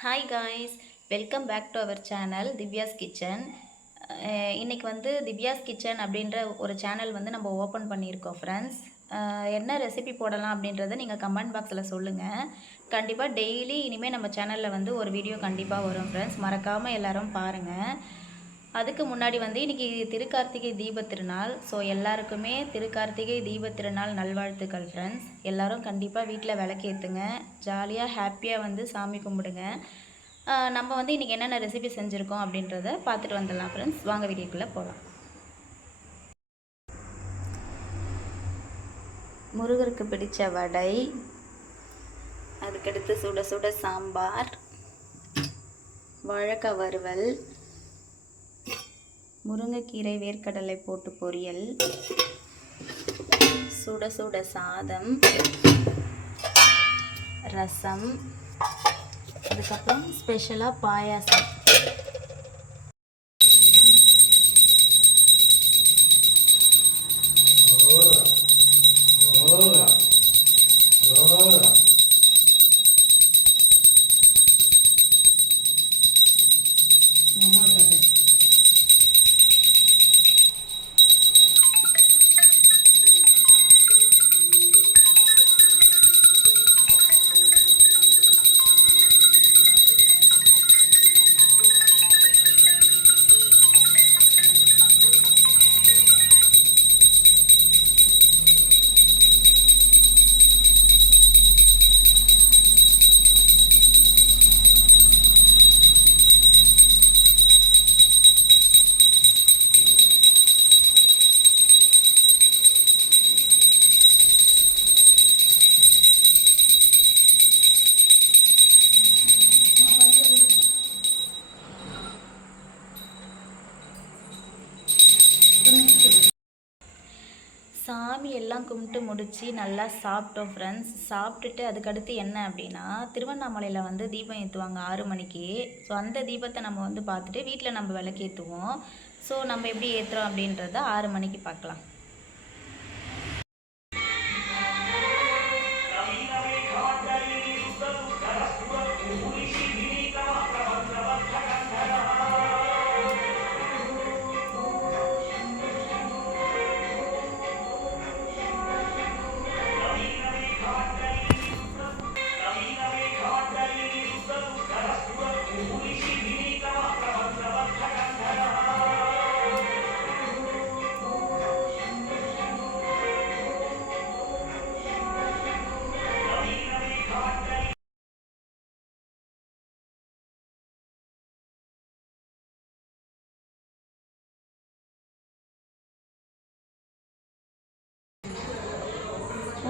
Hi guys, welcome back to our channel Divya's kitchen. இன்றைக்கி வந்து Divya's kitchen அப்படின்ற ஒரு சேனல் வந்து நம்ம ஓப்பன் பண்ணியிருக்கோம் ஃப்ரெண்ட்ஸ். என்ன ரெசிபி போடலாம் அப்படின்றத நீங்கள் கமெண்ட் பாக்ஸில் சொல்லுங்கள். கண்டிப்பாக டெய்லி இனிமேல் நம்ம சேனலில் வந்து ஒரு வீடியோ கண்டிப்பாக வரும் ஃப்ரெண்ட்ஸ். மறக்காமல் எல்லோரும் பாருங்கள். அதுக்கு முன்னாடி வந்து இன்றைக்கி திருக்கார்த்திகை தீபத் திருநாள். ஸோ எல்லாருக்குமே திருக்கார்த்திகை தீபத் திருநாள் நல்வாழ்த்துக்கள் ஃப்ரெண்ட்ஸ். எல்லோரும் கண்டிப்பாக வீட்டில் விளக்கேற்றுங்க, ஜாலியாக ஹாப்பியாக வந்து சாமி கும்பிடுங்க. நம்ம வந்து இன்றைக்கி என்னென்ன ரெசிபி செஞ்சுருக்கோம் அப்படின்றத பார்த்துட்டு வந்துடலாம் ஃப்ரெண்ட்ஸ். வாங்க வீடியோக்குள்ளே போகலாம். முருகருக்கு பிடித்த வடை, அதுக்கடுத்து சுட சுட சாம்பார், வாழைக்காய் வறுவல், முருங்கைக்கீரை வேர்க்கடலை போட்டு பொரியல், சுட சுட சாதம், ரசம், அதுக்கப்புறம் ஸ்பெஷலாக பாயாசம். சாமி எல்லாம் கும்பிட்டு முடித்து நல்லா சாப்பிட்டோம் ஃப்ரெண்ட்ஸ். சாப்பிட்டுட்டு அதுக்கடுத்து என்ன அப்படின்னா, திருவண்ணாமலையில் வந்து தீபம் ஏற்றுவாங்க 6 மணிக்கு. ஸோ அந்த தீபத்தை நம்ம வந்து பார்த்துட்டு வீட்டில் நம்ம விளக்கேற்றுவோம். ஸோ நம்ம எப்படி ஏற்றுறோம் அப்படின்றத 6 மணிக்கு பார்க்கலாம்.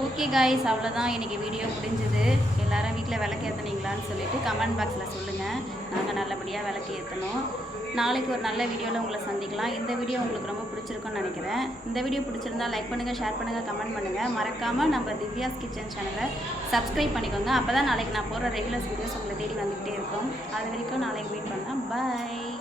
ஓகே காய்ஸ், அவ்வளோதான் இன்றைக்கி வீடியோ முடிஞ்சது. எல்லோரும் வீட்டில் விளக்கு ஏற்றுனீங்களான்னு சொல்லிவிட்டு கமெண்ட் பாக்ஸில் சொல்லுங்கள். நாங்கள் நல்லபடியாக விளக்கு ஏற்றணும். நாளைக்கு ஒரு நல்ல வீடியோவில் உங்களை சந்திக்கலாம். இந்த வீடியோ உங்களுக்கு ரொம்ப பிடிச்சிருக்குன்னு நினைக்கிறேன். இந்த வீடியோ பிடிச்சிருந்தால் லைக் பண்ணுங்கள், ஷேர் பண்ணுங்கள், கமெண்ட் பண்ணுங்கள். மறக்காமல் நம்ம திவ்யாஸ் கிச்சன் சேனலை சப்ஸ்கிரைப் பண்ணிக்கோங்க. அப்போ தான் நாளைக்கு நான் போடுற ரெகுலர் வீடியோஸ் உங்களை தேடி வந்துக்கிட்டே இருக்கும். அது வரைக்கும் நாளைக்கு மீட் பண்ணலாம். பாய்.